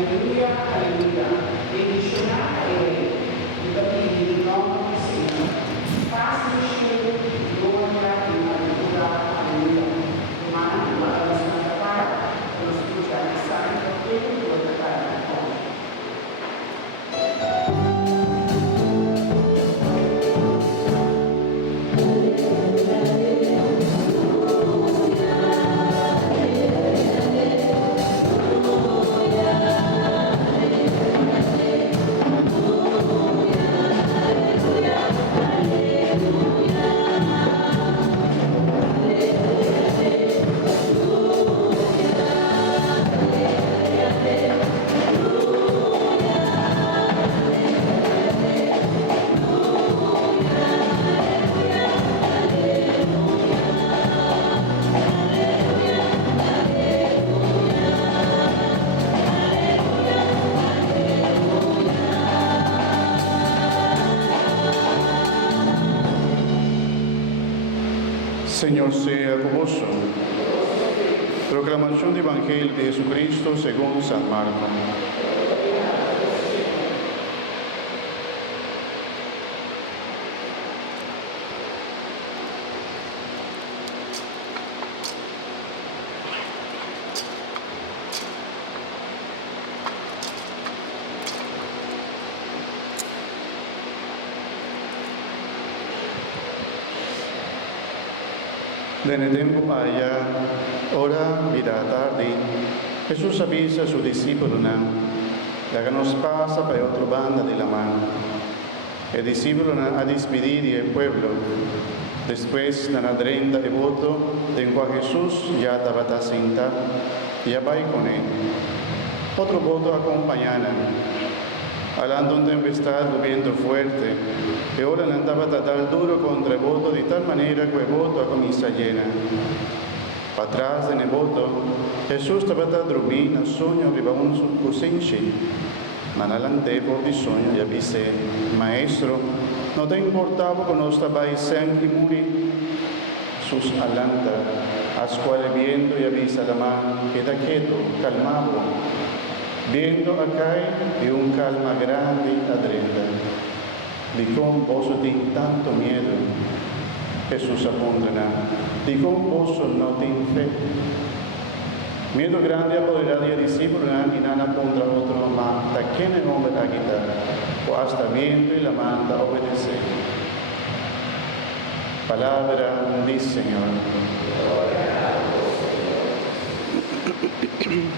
Alleluia, alleluia. Benediccionata e i bambini di nonno e Signore. Pastici, gloria e natura, alleluia. Domani, la Santa Cara, lo studio al Santo e il tuo peccato. Señor sea con vos. Proclamación del Evangelio de Jesucristo según San Marcos. En el tiempo allá, hora vida tarde, Jesús avisa a su discípulo, que nos pasa para otra banda de la mano. El discípulo a despedir el pueblo. Después, en la 30 de voto, tengo a Jesús, ya estaba sentado, y ya va con él. Otro voto acompañaron. Hablando de tempestad, el viento fuerte, y ahora andaba a tratar duro contra el voto de tal manera que el voto comienza llena. Para atrás en el voto, Jesús estaba a dormir en sueño arriba un cocinche. Man adelante por el sueño y avise, Maestro, no te importaba que no estaba ahí y morir. Jesús alanta, haz cual viendo y avisa la mano, queda quieto, calmado. Viendo acá de un calma grande y adreta, de cómo vos tenés tanto miedo, Jesús apondrá, de cómo vos no tenés fe. Miedo grande apoderado de discípulo y nada contra otro, mas hasta que el hombre a quitar, o hasta viento y la manda obedecer. Palabra del Señor.